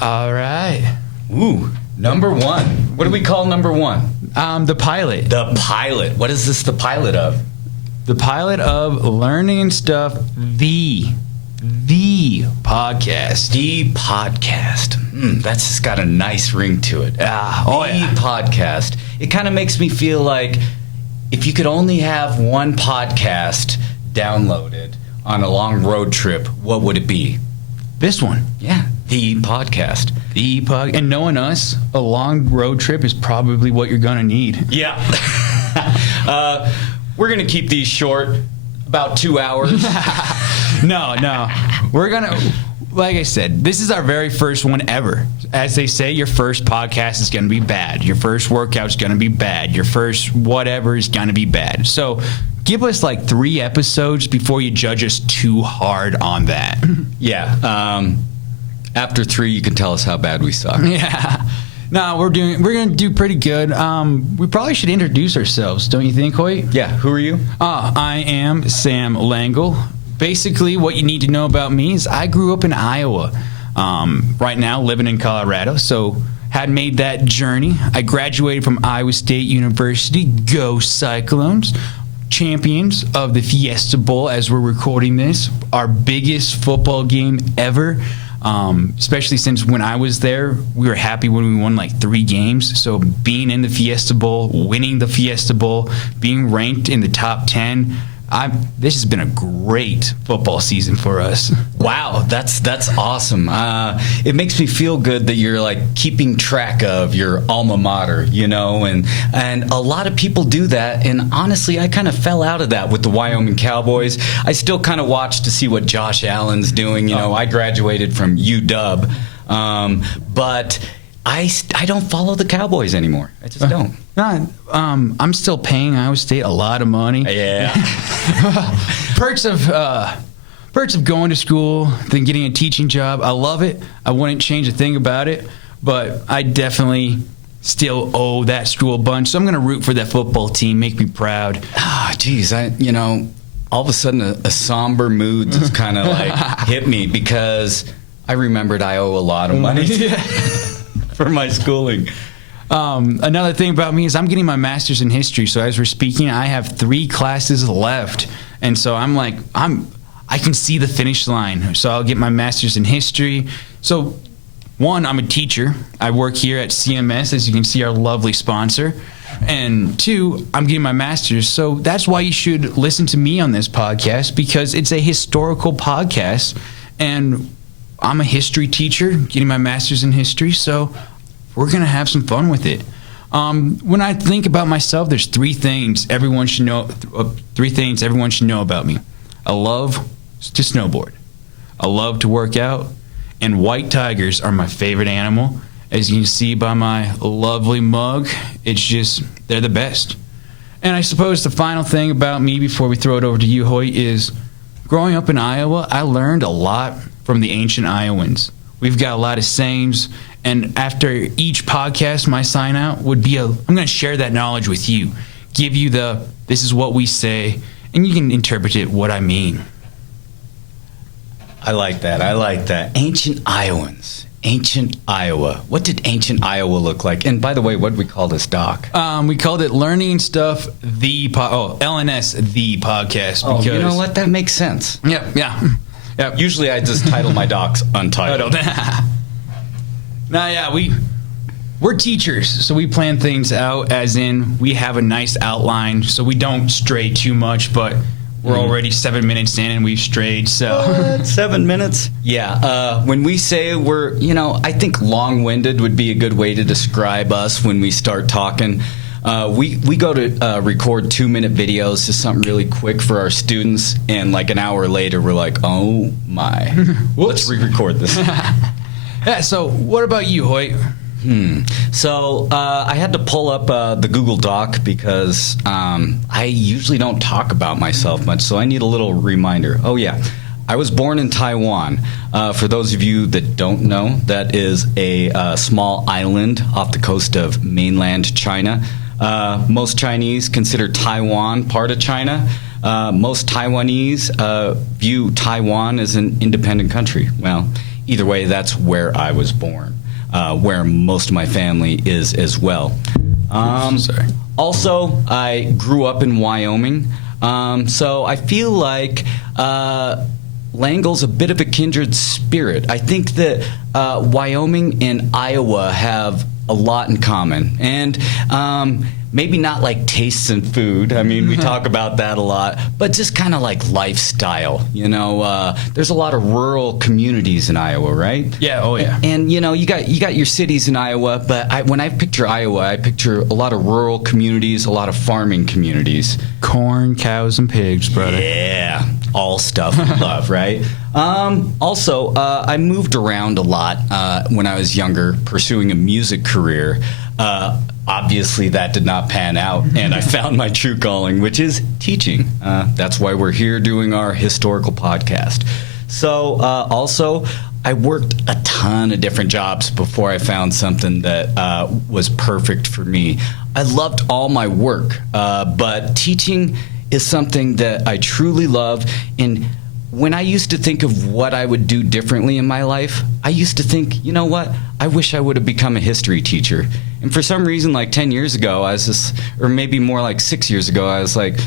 All right. Ooh, number one. What do we call number one? The pilot. The pilot. What is this the pilot of? The pilot of Learnin N Stuff, the podcast. The podcast. That's just got a nice ring to it. The podcast. It kind of makes me feel like if you could only have one podcast downloaded on a long road trip, what would it be? This one. Yeah, the podcast. And knowing us, a long road trip is probably what you're going to need. Yeah. We're going to keep these short, about 2 hours. No. We're going to, like I said, this is our very first one ever. As they say, your first podcast is going to be bad. Your first workout is going to be bad. Your first whatever is going to be bad. So give us like 3 episodes before you judge us too hard on that. Yeah. After 3, you can tell us how bad we suck. Yeah. No, we're going to do pretty good. We probably should introduce ourselves, don't you think, Hoit? Yeah. Who are you? I am Sam Langel. Basically, what you need to know about me is I grew up in Iowa. Right now, living in Colorado, so had made that journey. I graduated from Iowa State University. Go Cyclones! Champions of the Fiesta Bowl as we're recording this. Our biggest football game ever. Especially since when I was there, we were happy when we won like 3 games. So being in the Fiesta Bowl, winning the Fiesta Bowl, being ranked in the top 10, this has been a great football season for us. Wow, that's awesome. It makes me feel good that you're like keeping track of your alma mater, and a lot of people do that. And honestly, I kind of fell out of that with the Wyoming Cowboys. I still kind of watch to see what Josh Allen's doing. I graduated from UW, but I don't follow the Cowboys anymore. I just don't. I'm still paying Iowa State a lot of money. Yeah. Perks of going to school, then getting a teaching job. I love it. I wouldn't change a thing about it, but I definitely still owe that school a bunch. So I'm going to root for that football team. Make me proud. Geez, all of a sudden a somber mood just kind of like hit me because I remembered I owe a lot of money for my schooling. Another thing about me is I'm getting my master's in history. So as we're speaking, I have 3 classes left. And so I'm like, I can see the finish line. So I'll get my master's in history. So 1, I'm a teacher. I work here at CMS, as you can see, our lovely sponsor. And 2, I'm getting my master's. So that's why you should listen to me on this podcast, because it's a historical podcast. And I'm a history teacher, getting my master's in history. So we're going to have some fun with it. When I think about myself, there's 3 things everyone should know. 3 things everyone should know about me. I love to snowboard. I love to work out. And white tigers are my favorite animal. As you can see by my lovely mug, they're the best. And I suppose the final thing about me before we throw it over to you, Hoyt, is growing up in Iowa, I learned a lot from the ancient Iowans. We've got a lot of sayings. And after each podcast, my sign out would be I'm going to share that knowledge with you, give you this is what we say, and you can interpret it what I mean. I like that. Ancient Iowans. Ancient Iowa. What did ancient Iowa look like? And by the way, what did we call this doc? We called it Learnin N Stuff, LNS, the podcast. Oh, you know what? That makes sense. Yep. Usually I just title my docs Untitled. We're teachers, so we plan things out, as in we have a nice outline so we don't stray too much, but we're already 7 minutes in and we've strayed. So 7 minutes? Yeah. When we say we're, I think long-winded would be a good way to describe us when we start talking. We go to record 2-minute videos, just something really quick for our students, and like an hour later we're like, oh my, let's re-record this. Yeah, so what about you, Hoyt? So I had to pull up the Google Doc because I usually don't talk about myself much, so I need a little reminder. Oh, yeah. I was born in Taiwan. For those of you that don't know, that is a small island off the coast of mainland China. Most Chinese consider Taiwan part of China. Most Taiwanese view Taiwan as an independent country. Well, either way, that's where I was born, where most of my family is as well. Sorry. Also, I grew up in Wyoming, so I feel like Langel's a bit of a kindred spirit. I think that Wyoming and Iowa have a lot in common, and maybe not like tastes in food. I mean, we talk about that a lot, but just kind of like lifestyle. You know, there's a lot of rural communities in Iowa, right? Yeah. Oh yeah. And you know, you got your cities in Iowa, but when I picture Iowa, I picture a lot of rural communities, a lot of farming communities. Corn, cows, and pigs, brother. Yeah, all stuff we love, right? Also, I moved around a lot when I was younger, pursuing a music career. Obviously, that did not pan out, and I found my true calling, which is teaching. That's why we're here doing our historical podcast. So, also, I worked a ton of different jobs before I found something that was perfect for me. I loved all my work, but teaching is something that I truly love. And when I used to think of what I would do differently in my life, I used to think, you know what? I wish I would have become a history teacher. And for some reason, like 10 years ago, I was just, or maybe more like 6 years ago, I was like,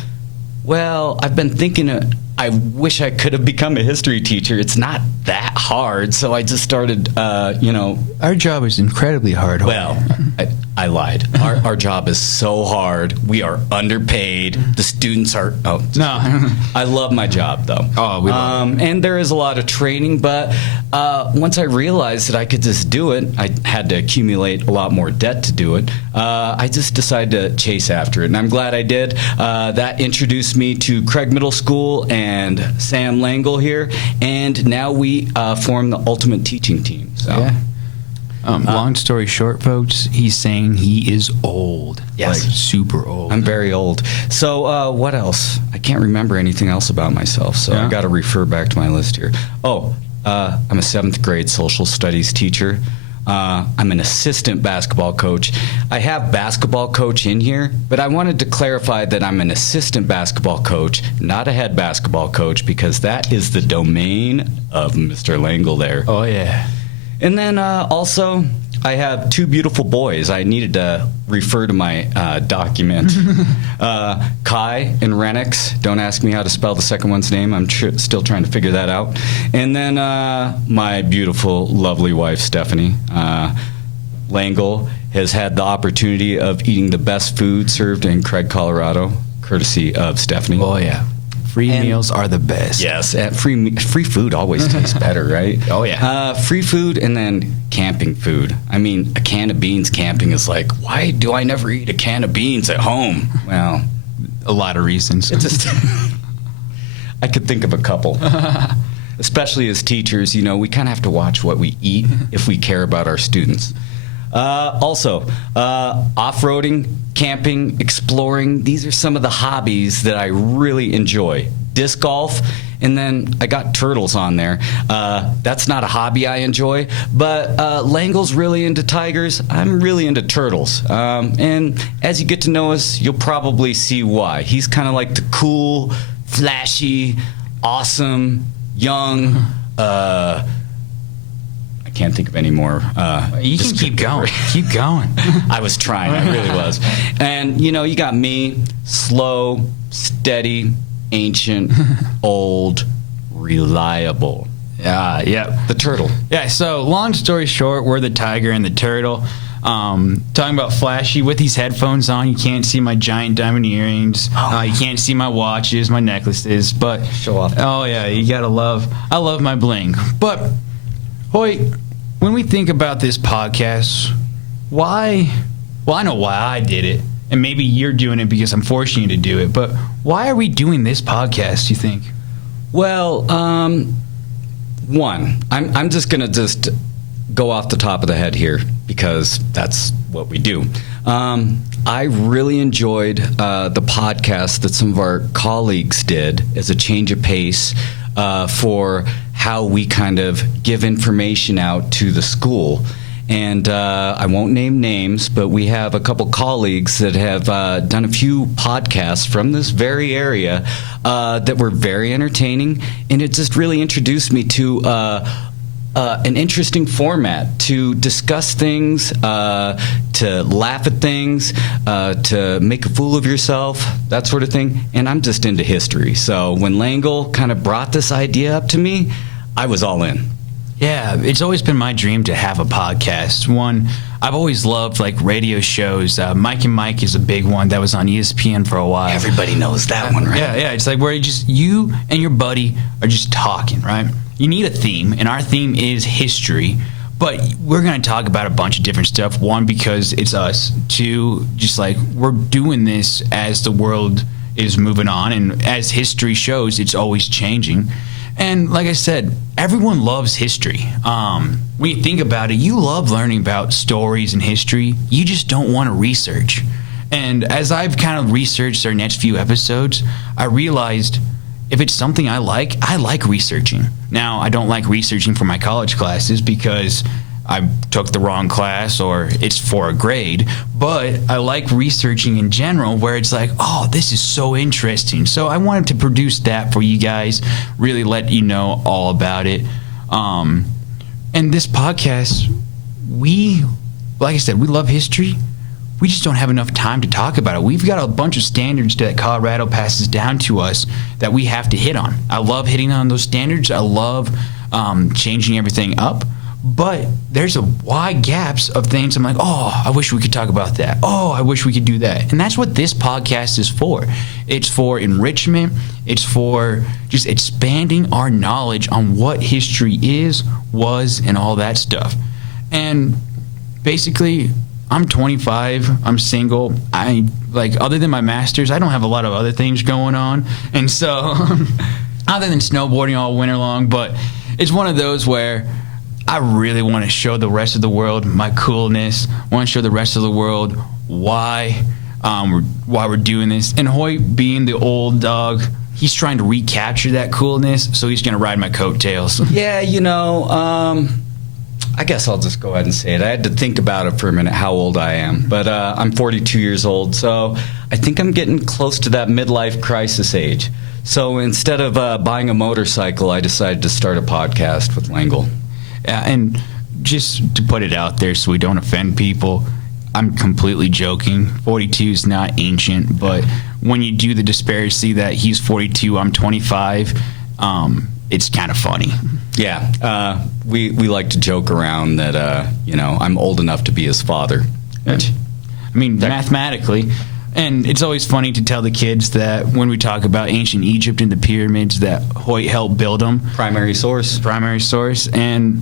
well, I've been thinking, I wish I could have become a history teacher. It's not that hard. So I just started, Our job is incredibly hard. Well, I lied. Our job is so hard. We are underpaid. The students are. Oh No. I love my job though. Oh, we love it. And there is a lot of training, but once I realized that I could just do it, I had to accumulate a lot more debt to do it. I just decided to chase after it, and I'm glad I did. That introduced me to Craig Middle School and Sam Langel here, and now we form the ultimate teaching team. So. Yeah. Long story short, folks, he's saying he is old. Yes. Like super old. I'm very old. So what else? I can't remember anything else about myself, so Yeah. I got to refer back to my list here. Oh, I'm a 7th grade social studies teacher. I'm an assistant basketball coach. I have basketball coach in here, but I wanted to clarify that I'm an assistant basketball coach, not a head basketball coach, because that is the domain of Mr. Langel there. Oh yeah. And then also, I have 2 beautiful boys. I needed to refer to my document. Kai and Renix. Don't ask me how to spell the second one's name. I'm still trying to figure that out. And then my beautiful, lovely wife, Stephanie. Langel has had the opportunity of eating the best food served in Craig, Colorado, courtesy of Stephanie. Oh yeah. Free meals are the best. Yes, free food always tastes better, right? Oh, yeah. Free food and then camping food. I mean, a can of beans camping is like, why do I never eat a can of beans at home? Well, A lot of reasons. it's just I could think of a couple. Especially as teachers, you know, we kind of have to watch what we eat if we care about our students. Also, off-roading, camping, exploring, these are some of the hobbies that I really enjoy. Disc golf, and then I got turtles on there. That's not a hobby I enjoy, but Langel's really into tigers. I'm really into turtles. And as you get to know us, you'll probably see why. He's kind of like the cool, flashy, awesome, young, I can't think of any more. You can keep going. Keep going. I was trying. I really was. And, you know, you got me, slow, steady, ancient, old, reliable. Yeah. The turtle. Yeah, so long story short, we're the tiger and the turtle. Talking about flashy, with these headphones on, you can't see my giant diamond earrings. You can't see my watches, my necklaces, but Show off. Oh yeah, you gotta I love my bling. But Hoyt, when we think about this podcast, why? Well, I know why I did it, and maybe you're doing it because I'm forcing you to do it. But why are we doing this podcast, you think? Well, one, I'm just gonna go off the top of the head here because that's what we do. I really enjoyed the podcast that some of our colleagues did as a change of pace for how we kind of give information out to the school. And I won't name names, but we have a couple colleagues that have done a few podcasts from this very area that were very entertaining, and it just really introduced me to an interesting format to discuss things, to laugh at things, to make a fool of yourself, that sort of thing. And I'm just into history. So when Langel kind of brought this idea up to me, I was all in. Yeah, it's always been my dream to have a podcast. One, I've always loved like radio shows. Mike and Mike is a big one that was on ESPN for a while. Everybody knows that one, right? Yeah. It's like where you and your buddy are just talking, right? You need a theme, and our theme is history. But we're going to talk about a bunch of different stuff. One, because it's us. Two, just like we're doing this as the world is moving on, and as history shows, it's always changing. And like I said, everyone loves history. When you think about it, you love learning about stories and history. You just don't want to research. And as I've kind of researched our next few episodes, I realized if it's something I like researching. Now, I don't like researching for my college classes because I took the wrong class or it's for a grade, but I like researching in general where it's like, oh, this is so interesting. So I wanted to produce that for you guys, really let you know all about it. And this podcast, like I said, we love history. We just don't have enough time to talk about it. We've got a bunch of standards that Colorado passes down to us that we have to hit on. I love hitting on those standards. I love changing everything up. But there's a wide gaps of things I'm like, oh, I wish we could talk about that. Oh, I wish we could do that. And that's what this podcast is for. It's for enrichment. It's for just expanding our knowledge on what history is, was, and all that stuff. And basically, I'm 25. I'm single. Other than my master's, I don't have a lot of other things going on. And so, other than snowboarding all winter long, but it's one of those where I really want to show the rest of the world my coolness. I want to show the rest of the world why we're doing this. And Hoyt, being the old dog, he's trying to recapture that coolness, so he's going to ride my coattails. Yeah, I guess I'll just go ahead and say it. I had to think about it for a minute, how old I am. But I'm 42 years old, so I think I'm getting close to that midlife crisis age. So instead of buying a motorcycle, I decided to start a podcast with Langel. Yeah, and just to put it out there so we don't offend people, I'm completely joking. 42 is not ancient, but when you do the disparity that he's 42, I'm 25, it's kind of funny. Yeah, we like to joke around that, I'm old enough to be his father. Which, mathematically. And it's always funny to tell the kids that when we talk about ancient Egypt and the pyramids, that Hoyt helped build them. Primary source. And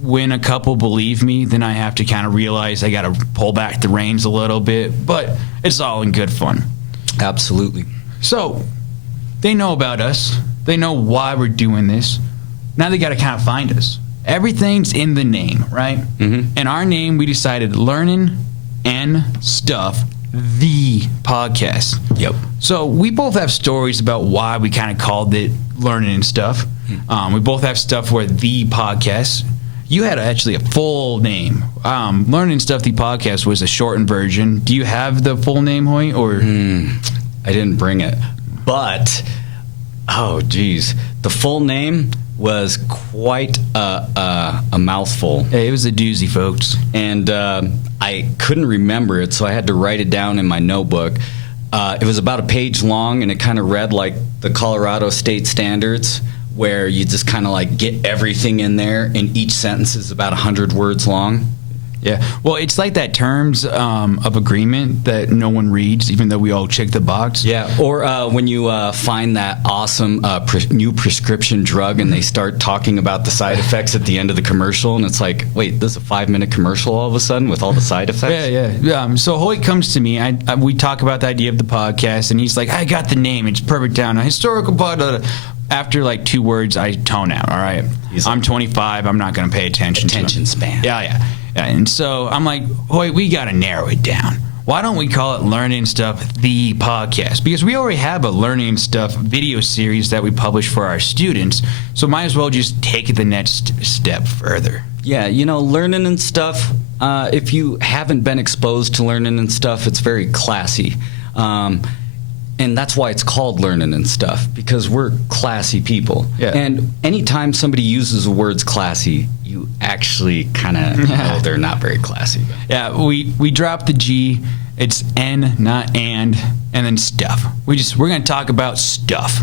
when a couple believe me, then I have to kind of realize I got to pull back the reins a little bit. But it's all in good fun. Absolutely. So they know about us. They know why we're doing this. Now they got to kind of find us. Everything's in the name, right? Mm-hmm. And our name, we decided Learnin N Stuff, the podcast. Yep. So we both have stories about why we kind of called it Learnin N Stuff. We both have stuff where the podcast. You had actually a full name. Learnin N Stuff, the podcast was a shortened version. Do you have the full name, Hoyt? Or I didn't bring it, but the full name was quite a mouthful. Hey, it was a doozy, folks. And I couldn't remember it, so I had to write it down in my notebook. It was about a page long, and it kind of read like the Colorado state standards, where you just kind of like get everything in there, and each sentence is about 100 words long. Yeah, well, it's like that terms of agreement that no one reads, even though we all check the box. Yeah, or when you find that awesome new prescription drug and they start talking about the side effects at the end of the commercial, and it's like, wait, this is a 5-minute commercial all of a sudden with all the side effects? Yeah. So Hoyt comes to me. We talk about the idea of the podcast, and he's like, I got the name. It's perfect down. A historical podcast. After like 2 words, I tone out, all right? I'm 25. I'm not going to pay attention to Attention span. Yeah. And so I'm like, Hoyt, we got to narrow it down. Why don't we call it Learnin N Stuff, the podcast? Because we already have a Learnin N Stuff video series that we publish for our students, so might as well just take it the next step further. Yeah, Learnin N Stuff, if you haven't been exposed to Learnin N Stuff, it's very classy. And that's why it's called Learnin N Stuff, because we're classy people. Yeah. And anytime somebody uses the words classy, you actually kind of know they're not very classy. Yeah, we dropped the G. It's N, not and then stuff. We're going to talk about stuff.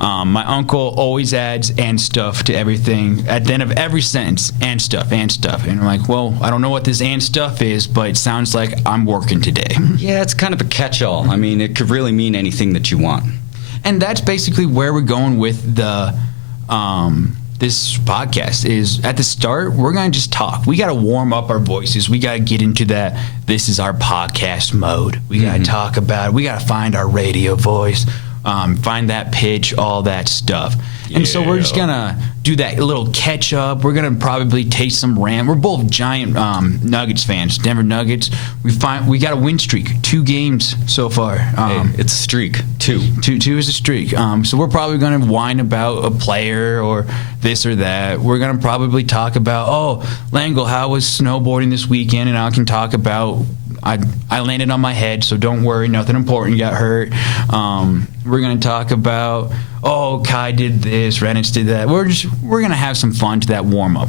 My uncle always adds and stuff to everything at the end of every sentence. And stuff, and stuff. And I'm like, well, I don't know what this and stuff is, but it sounds like I'm working today. Yeah, it's kind of a catch-all. I mean, it could really mean anything that you want. And that's basically where we're going with the this podcast. Is at the start, we're going to just talk. We got to warm up our voices. We got to get into that. This is our podcast mode. We got to talk about it. We got to find our radio voice. Find that pitch, all that stuff. Yeah. And so we're just going to do that little catch up. We're going to probably taste some Ram. We're both giant Nuggets fans, Denver Nuggets. We got a win streak, 2 games so far. Hey, it's a streak, 2. Two is a streak. So we're probably going to whine about a player or this or that. We're going to probably talk about, Langel, how was snowboarding this weekend? And I can talk about I landed on my head, so don't worry, nothing important got hurt. We're going to talk about, Kai did this, Renitz did that. We're going to have some fun to that warm-up.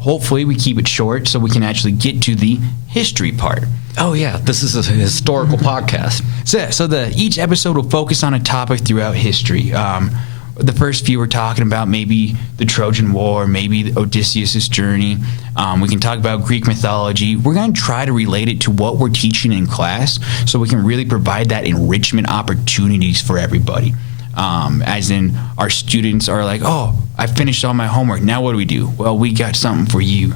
Hopefully we keep it short so we can actually get to the history part. Oh, yeah, this is a historical podcast. So each episode will focus on a topic throughout history. The first few we're talking about maybe the Trojan War, maybe Odysseus' journey. We can talk about Greek mythology. We're going to try to relate it to what we're teaching in class so we can really provide that enrichment opportunities for everybody. As in, our students are like, I finished all my homework. Now what do we do? Well, we got something for you.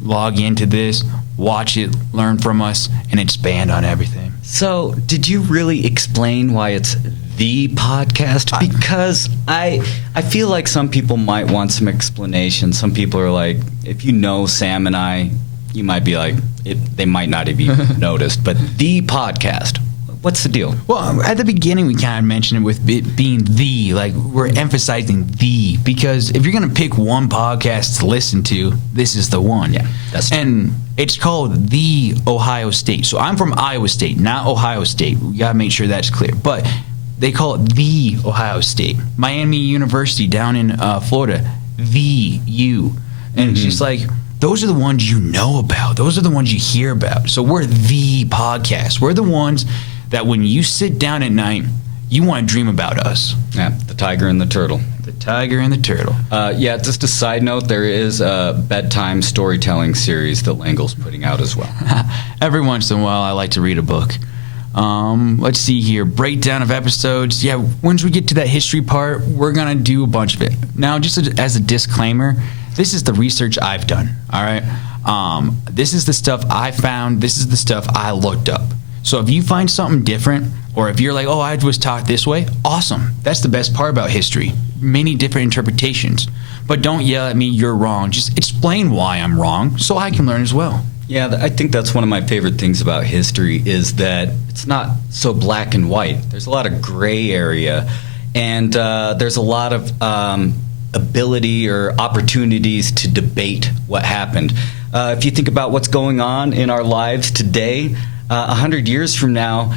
Log into this, watch it, learn from us, and expand on everything. So, did you really explain why it's the podcast? Because I feel like some people might want some explanation. Some people are like, if you know Sam and I, you might be like, they might not have even noticed. But the podcast, what's the deal? Well, at the beginning, we kind of mentioned it with it being the, like we're emphasizing the, because if you're going to pick one podcast to listen to, this is the one. Yeah, that's true. And it's called The Ohio State. So I'm from Iowa State, not Ohio State. We got to make sure that's clear. But they call it The Ohio State. Miami University down in Florida, The U. And it's just like, those are the ones you know about. Those are the ones you hear about. So we're the podcast. We're the ones that when you sit down at night, you want to dream about us. Yeah, the tiger and the turtle. The tiger and the turtle. Yeah, just a side note, there is a bedtime storytelling series that Langel's putting out as well. Every once in a while, I like to read a book. Let's see here. Breakdown of episodes. Yeah, once we get to that history part, we're going to do a bunch of it. Now, just as a disclaimer, this is the research I've done, all right? This is the stuff I found. This is the stuff I looked up. So if you find something different, or if you're like, I was taught this way, awesome. That's the best part about history. Many different interpretations. But don't yell at me, you're wrong. Just explain why I'm wrong so I can learn as well. Yeah, I think that's one of my favorite things about history is that it's not so black and white. There's a lot of gray area, and there's a lot of ability or opportunities to debate what happened. If you think about what's going on in our lives today, 100 years from now,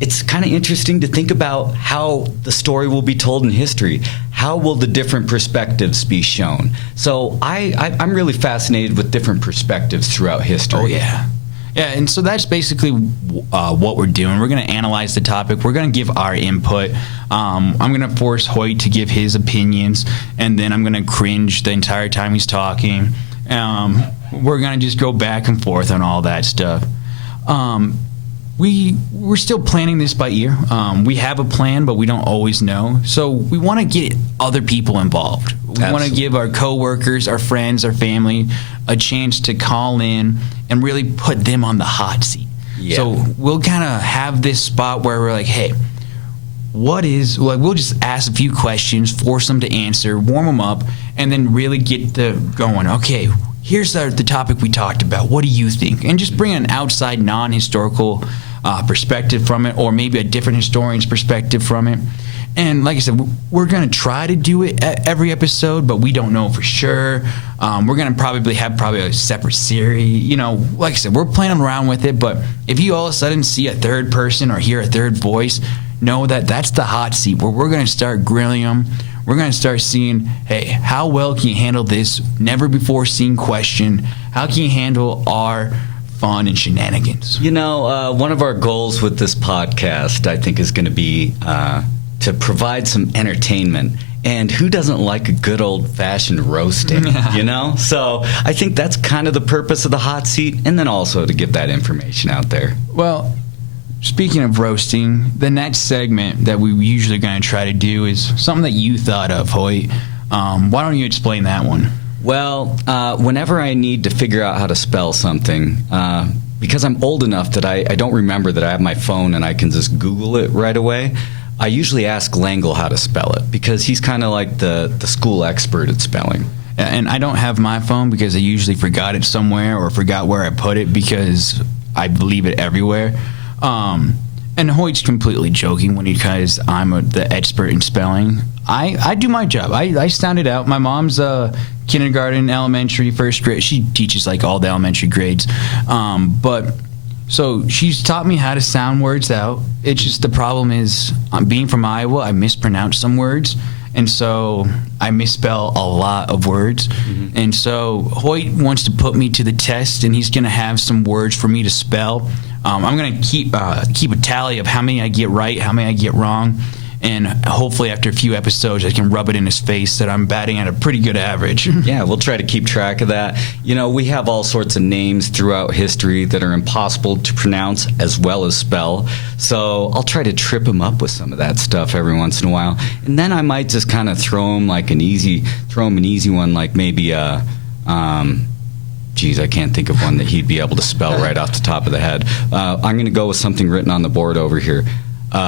it's kind of interesting to think about how the story will be told in history. How will the different perspectives be shown? So I'm really fascinated with different perspectives throughout history. Oh, yeah. Yeah, and so that's basically what we're doing. We're going to analyze the topic. We're going to give our input. I'm going to force Hoyt to give his opinions, and then I'm going to cringe the entire time he's talking. We're going to just go back and forth on all that stuff. We're still planning this by ear. We have a plan, but we don't always know. So we want to get other people involved. We want to give our coworkers, our friends, our family a chance to call in and really put them on the hot seat. Yeah. So we'll kind of have this spot where we're like, hey, we'll just ask a few questions, force them to answer, warm them up, and then really get going. Okay, here's the topic we talked about. What do you think? And just bring an outside, non-historical perspective from it, or maybe a different historian's perspective from it. And like I said, we're going to try to do it every episode, but we don't know for sure. We're going to probably have a separate series. Like I said, we're playing around with it, but if you all of a sudden see a third person or hear a third voice, know that that's the hot seat where we're going to start grilling them. We're going to start seeing, hey, how well can you handle this never before seen question? How can you handle our fun and shenanigans? You know, one of our goals with this podcast, I think, is going to be to provide some entertainment. And who doesn't like a good old-fashioned roasting, you know? So I think that's kind of the purpose of the hot seat, and then also to give that information out there. Well, speaking of roasting, the next segment that we usually going to try to do is something that you thought of, Hoyt. Why don't you explain that one? Well, whenever I need to figure out how to spell something, because I'm old enough that I don't remember that I have my phone and I can just Google it right away, I usually ask Langel how to spell it, because he's kind of like the school expert at spelling. And I don't have my phone because I usually forgot it somewhere or forgot where I put it because I leave it everywhere. And Hoyt's completely joking when because I'm the expert in spelling. I do my job. I sound it out. My mom's kindergarten, elementary, first grade. She teaches like all the elementary grades. So she's taught me how to sound words out. It's just the problem is, being from Iowa, I mispronounce some words. And so I misspell a lot of words. Mm-hmm. And so Hoyt wants to put me to the test, and he's going to have some words for me to spell. I'm going to keep a tally of how many I get right, how many I get wrong. And hopefully after a few episodes, I can rub it in his face that I'm batting at a pretty good average. Yeah, we'll try to keep track of that. You know, we have all sorts of names throughout history that are impossible to pronounce as well as spell. So I'll try to trip him up with some of that stuff every once in a while. And then I might just kind of throw him an easy one, like maybe I can't think of one that he'd be able to spell right off the top of the head. I'm going to go with something written on the board over here.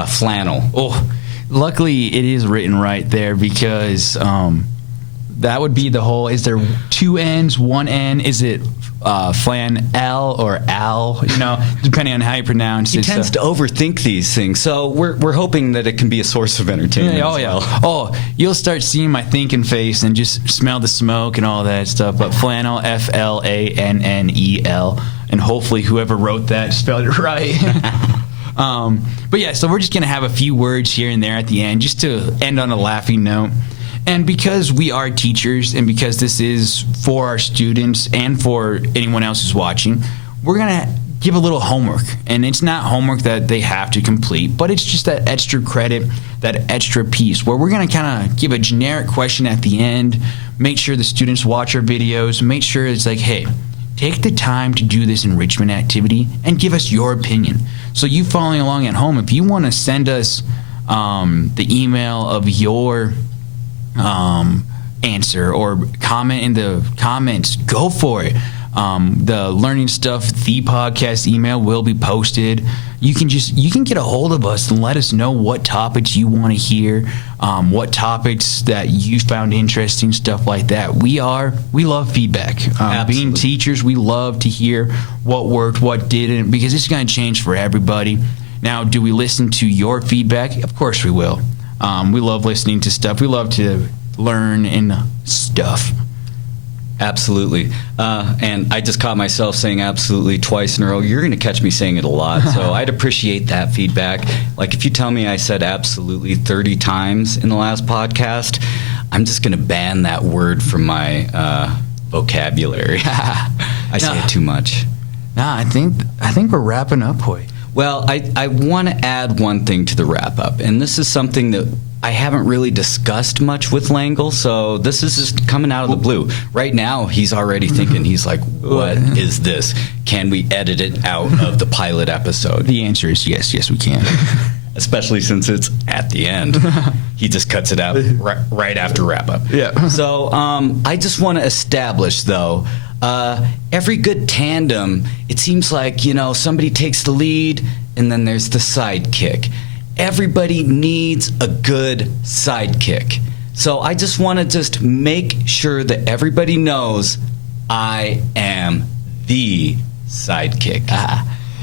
Flannel. Oh, luckily it is written right there, because that would be the whole, is there two N's, one N? Is it flan L or al? You know, depending on how you pronounce it. He tends to overthink these things, so we're hoping that it can be a source of entertainment. Yeah, as well. Oh, you'll start seeing my thinking face and just smell the smoke and all that stuff. But flannel, FLANNEL, and hopefully whoever wrote that spelled it right. But yeah, so we're just going to have a few words here and there at the end just to end on a laughing note. And because we are teachers, and because this is for our students and for anyone else who's watching, we're going to give a little homework. And it's not homework that they have to complete, but it's just that extra credit, that extra piece, where we're going to kind of give a generic question at the end, make sure the students watch our videos, make sure it's like, hey, take the time to do this enrichment activity and give us your opinion. So you following along at home, if you want to send us the email of your answer or comment in the comments, go for it. The Learning Stuff, the podcast email will be posted. You can get a hold of us and let us know what topics you want to hear, what topics that you found interesting, stuff like that. We love feedback. Being teachers, we love to hear what worked, what didn't, because it's going to change for everybody. Now, do we listen to your feedback? Of course we will. We love listening to stuff. We love to learn and stuff. Absolutely. And I just caught myself saying absolutely twice in a row. You're going to catch me saying it a lot, so I'd appreciate that feedback. Like if you tell me I said absolutely 30 times in the last podcast, I'm just going to ban that word from my vocabulary. I say it too much. Nah, I think we're wrapping up, Hoyt. Well, I want to add one thing to the wrap-up, and this is something that I haven't really discussed much with Langel, so this is just coming out of the blue. Right now, he's already thinking, he's like, what is this? Can we edit it out of the pilot episode? The answer is yes, we can. Especially since it's at the end. He just cuts it out right after wrap-up. Yeah. So I just want to establish, though, every good tandem, it seems like, somebody takes the lead, and then there's the sidekick. Everybody needs a good sidekick. So I just want to just make sure that everybody knows I am the sidekick.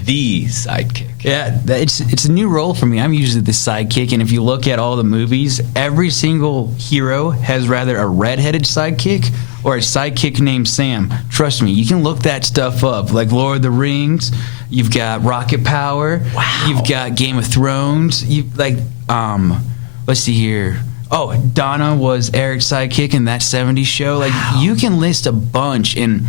The sidekick. Yeah, it's a new role for me. I'm usually the sidekick, and if you look at all the movies, every single hero has rather a redheaded sidekick or a sidekick named Sam. Trust me, you can look that stuff up. Like Lord of the Rings, you've got Rocket Power, you've got Game of Thrones. Let's see here. Oh, Donna was Eric's sidekick in that 70s show. Like, you can list a bunch, and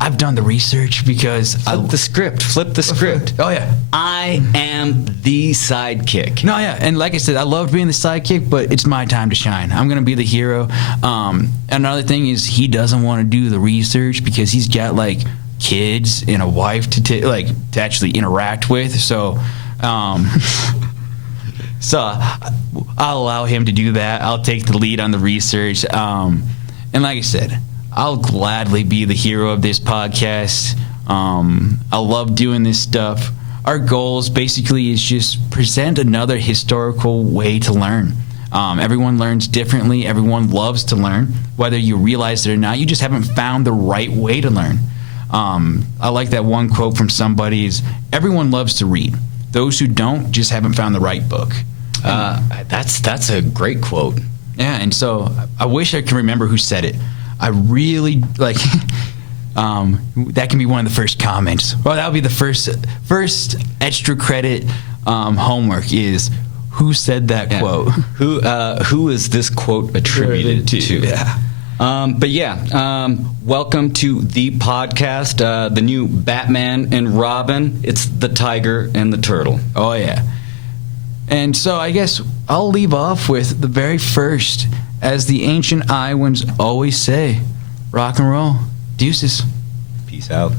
I've done the research because Flip the script. Oh, yeah. I am the sidekick. No, yeah, and like I said, I loved being the sidekick, but it's my time to shine. I'm going to be the hero. Another thing is he doesn't want to do the research because he's got, like, kids and a wife to actually interact with, so... So I'll allow him to do that. I'll take the lead on the research. And like I said, I'll gladly be the hero of this podcast. I love doing this stuff. Our goals basically is just present another historical way to learn. Everyone learns differently. Everyone loves to learn. Whether you realize it or not, you just haven't found the right way to learn. I like that one quote from somebody is, everyone loves to read. Those who don't just haven't found the right book. That's a great quote. Yeah, and so I wish I could remember who said it. I really like that can be one of the first comments. Well, that would be the first extra credit homework is who said that quote. Who is this quote attributed to? Yeah. Welcome to the podcast, the new Batman and Robin. It's the tiger and the turtle. Oh, yeah. And so I guess I'll leave off with the very first, as the ancient Iowans always say, rock and roll. Deuces. Peace out.